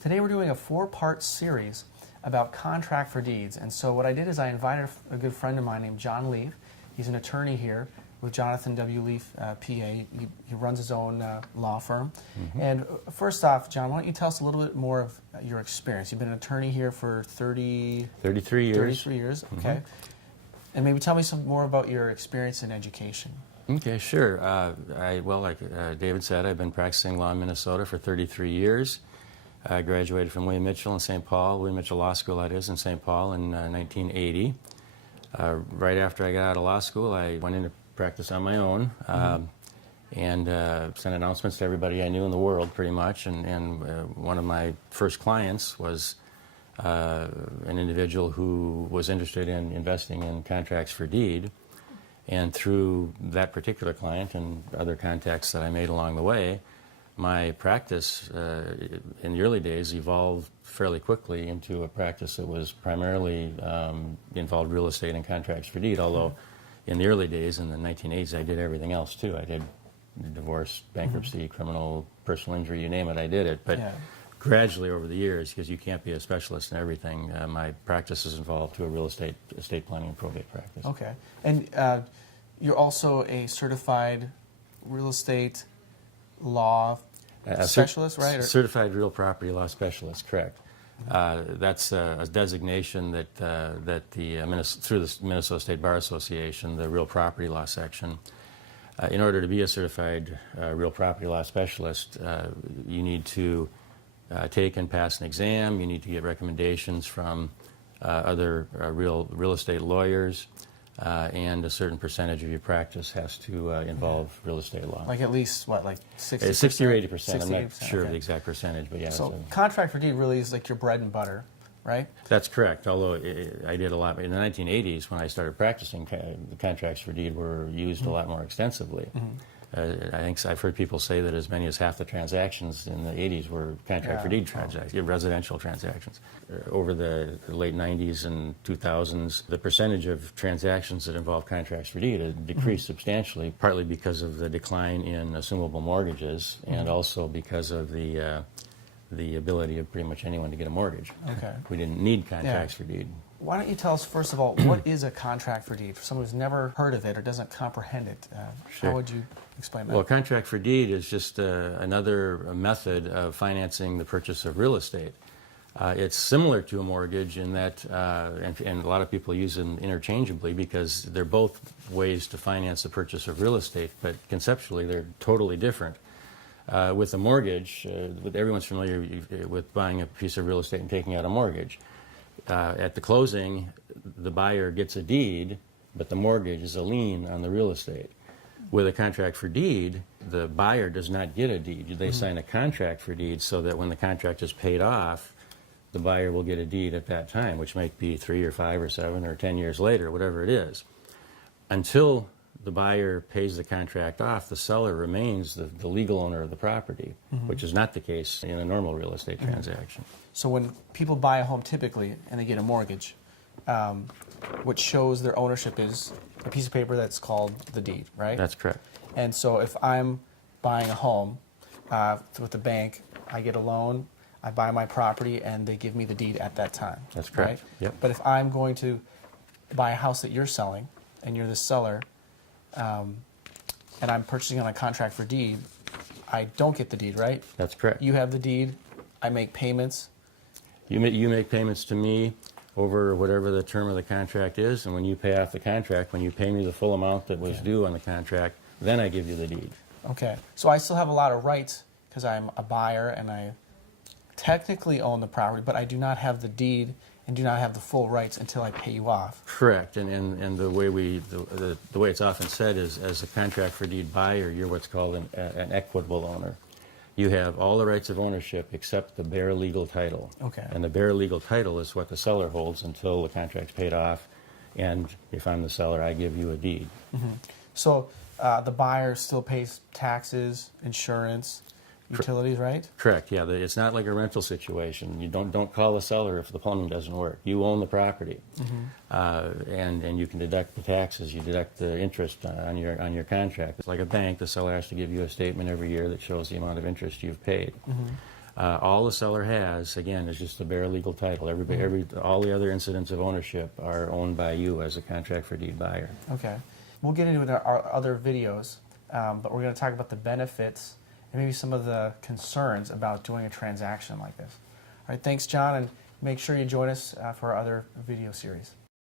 Today we're doing a 4-part series about contract for deeds. And so what I did is I invited a good friend of mine named John Leaf. He's an attorney here with Jonathan W. Leaf, PA. He runs his own law firm. And first off, John, why don't you tell us a little bit more of your experience? You've been an attorney here for 33 years. 33 years, okay. And maybe tell me some more about your experience in education. Okay, sure. Like David said, I've been practicing law in Minnesota for 33 years. I graduated from William Mitchell in St. Paul, William Mitchell Law School, that is, in St. Paul in 1980. Right after I got out of law school, I went into practice on my own and sent announcements to everybody I knew in the world, pretty much. And one of my first clients was an individual who was interested in investing in contracts for deed. And through that particular client and other contacts that I made along the way, my practice in the early days evolved fairly quickly into a practice that was primarily involved real estate and contracts for deed, although in the early days, in the 1980s, I did everything else too. I did divorce, bankruptcy, criminal, personal injury, you name it, I did it. But gradually over the years, because you can't be a specialist in everything, my practice has evolved to a real estate, estate planning, and probate practice. Okay. And you're also a certified real estate law specialist, right? Certified real property law specialist, correct. That's a designation that, through the Minnesota State Bar Association, the real property law section, in order to be a certified real property law specialist, you need to take and pass an exam. You need to get recommendations from other real estate lawyers, and a certain percentage of your practice has to involve real estate law. Like at least, what, like 60%? 60 or 80%. I'm not sure of the exact percentage, but yeah. So contract for deed really is like your bread and butter, right? That's correct, although I did a lot. In the 1980s, when I started practicing, the contracts for deed were used a lot more extensively. I think I've heard people say that as many as half the transactions in the 80s were contract for deed transactions, residential transactions. Over the late 90s and 2000s, the percentage of transactions that involve contracts for deed had decreased substantially, partly because of the decline in assumable mortgages and also because of the ability of pretty much anyone to get a mortgage. Okay. We didn't need contracts for deed. Why don't you tell us, first of all, what is a contract for deed? For someone who's never heard of it or doesn't comprehend it, Sure. how would you explain that? Well, contract for deed is just another method of financing the purchase of real estate. It's similar to a mortgage in that, and a lot of people use them interchangeably because they're both ways to finance the purchase of real estate, but conceptually they're totally different. With a mortgage, everyone's familiar with buying a piece of real estate and taking out a mortgage. At the closing, the buyer gets a deed, but the mortgage is a lien on the real estate. With a contract for deed, the buyer does not get a deed. They sign a contract for deed so that when the contract is paid off, the buyer will get a deed at that time, which might be 3 or 5 or 7 or 10 years later, whatever it is. Until the buyer pays the contract off, the seller remains the legal owner of the property, which is not the case in a normal real estate transaction. So when people buy a home typically and they get a mortgage, what shows their ownership is a piece of paper that's called the deed, right? That's correct. And so if I'm buying a home with the bank, I get a loan, I buy my property, and they give me the deed at that time. That's correct. Right? Yep. But if I'm going to buy a house that you're selling, and you're the seller, and I'm purchasing on a contract for deed, I don't get the deed, right? That's correct. You have the deed, I make payments. You make payments to me over whatever the term of the contract is, and when you pay off the contract, when you pay me the full amount that was due on the contract, then I give you the deed. Okay. So I still have a lot of rights because I'm a buyer and I technically own the property, but I do not have the deed and do not have the full rights until I pay you off. Correct, and the way the way it's often said is, as a contract for deed buyer, you're what's called an equitable owner. You have all the rights of ownership except the bare legal title. Okay. And the bare legal title is what the seller holds until the contract's paid off, and if I'm the seller, I give you a deed. So the buyer still pays taxes, insurance, utilities, right? Correct. Yeah, it's not like a rental situation. You don't call the seller if the plumbing doesn't work. You own the property, and you can deduct the taxes. You deduct the interest on your contract. It's like a bank. The seller has to give you a statement every year that shows the amount of interest you've paid. All the seller has, again, is just a bare legal title. All the other incidents of ownership are owned by you as a contract for deed buyer. Okay. We'll get into our other videos, but we're going to talk about the benefits and maybe some of the concerns about doing a transaction like this. All right, thanks, John, and make sure you join us for our other video series.